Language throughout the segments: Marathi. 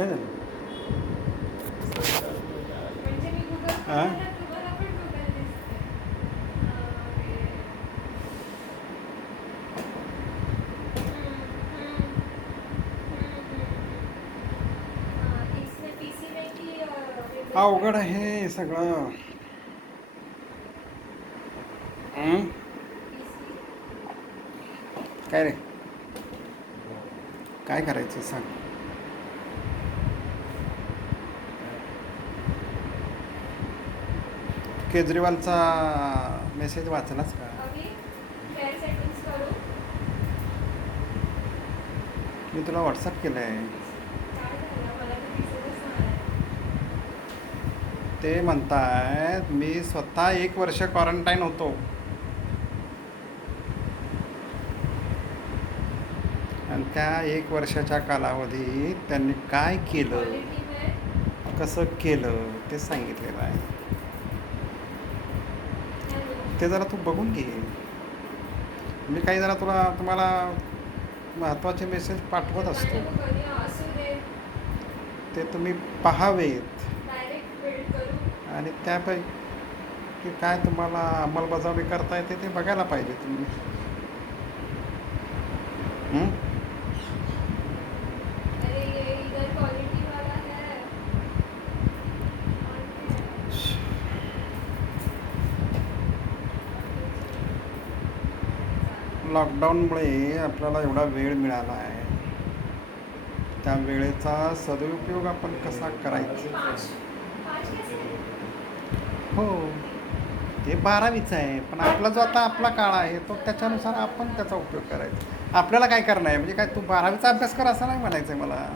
काय झालं? म्हणजे मी गुगल हां केलं तुम्हाला पण गुगल दिसतंय. ओके. इसमें पीसी में की विंडोज अवघड में? आहे हे सगळं. हं? पीसी. काय रे? काय करायचं सांग. केजरीवालचा मेसेज वाचलास का? अभी फेअर सेटिंग्स करू. मी तुला व्हॉट्सअप केलं आहे. काय झालं मला तर दिसतच नाही. ते म्हणतायत मी स्वतः 1 वर्ष क्वारंटाईन होतो आणि त्या 1 वर्षाच्या कालावधीत त्यांनी काय केलं, क्वालिटी में कसं केलं ते सांगितलेलं आहे. हॅलो. ते जरा तू बघून घे. मी काही जरा तुम्हाला महत्त्वाचे मेसेज पाठवत असतो, नको करूया असू दे. ते तुम्ही पाहावेत डायरेक्ट बिल्ड करू. आणि त्यापैकी काय तुम्हाला अंमलबजावणी करता येते ते बघायला पाहिजे तुम्ही. हं? अरे ये इधर क्वालिटी वाला है. और क्या है? लॉकडाऊनमुळे आपल्याला एवढा वेळ मिळाला आहे, त्या वेळेचा सदुपयोग आपण कसा करायचा. पाँच पाँच कैसे? हो, ते 12वीचं आहे, पण आपला जो आता आपला काळ आहे तो त्याच्यानुसार आपण त्याचा उपयोग करायचा. आपल्याला काय करणं आहे म्हणजे काय, तू 12वीचा अभ्यास कर असं नाही म्हणायचं आहे मला.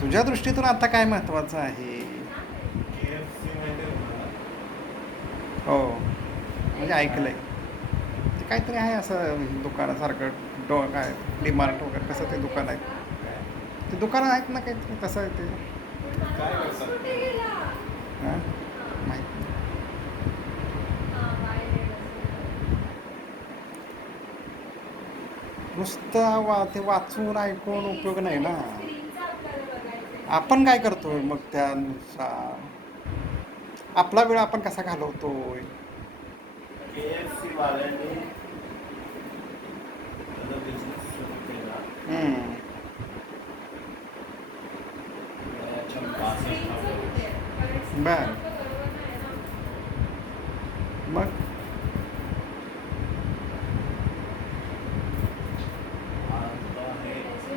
तुझ्या दृष्टीतून आता काय महत्त्वाचं आहे? हो, म्हणजे ऐकलंय ते काहीतरी आहे असं दुकानासारखं, काय डीमार्ट वगैरे कसं ते दुकान आहे, ते दुकानं आहेत ना काहीतरी तसं आहे ते. काय करतात? कुठे गेला? हां, माहीत नाही. बाहेर नुसतं ते वाचून ऐकून उपयोग नाही ना. स्क्रीनचा आपल्याला बघायचं. आपण काय करतोय मग त्यानुसार, आपला वेळ आपण कसा घालवतोय. KFC वाल्यांनी त्याचा बिझनेस सुरू केला. हं. याच्या 62 बर, मग आता हे त्यांची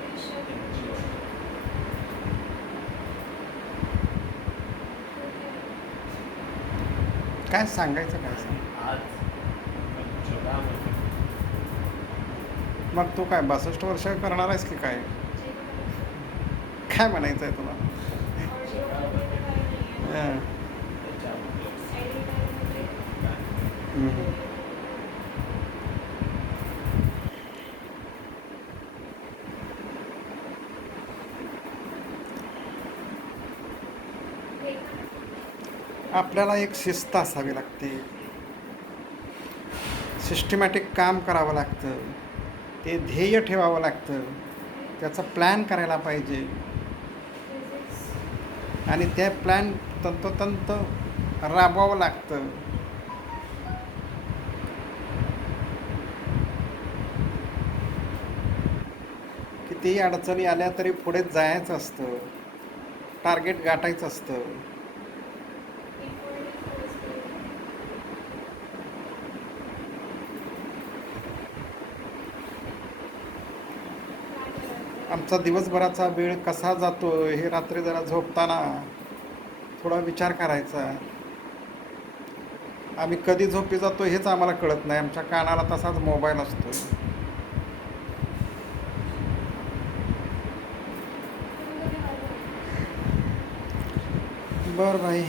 काय सांगायचं काय सांग. आज जगामध्ये मग तू काय 62 वर्ष करणार आहेस की काय, काय म्हणायचं आहे तुला. हं. त्याच्यामध्ये हं. आपल्याला एक शिस्त असावी लागते, सिस्टमॅटिक काम करावं लागतं, ते ध्येय ठेवावं लागतं, त्याचा प्लॅन करायला पाहिजे आणि त्या प्लॅन तंतोतंत राबवावं लागतं. कितीही अडचणी आल्या तरी पुढे जायचं असतं, टार्गेट गाठायचं असतं. आमचा दिवसभराचा वेळ कसा जातो हे रात्री जरा झोपताना थोडा विचार करायचा. आम्ही कधी झोपी जातो हेच आम्हाला कळत नाही, आमच्या कानाला तसाच मोबाईल असतो. बरं बाई.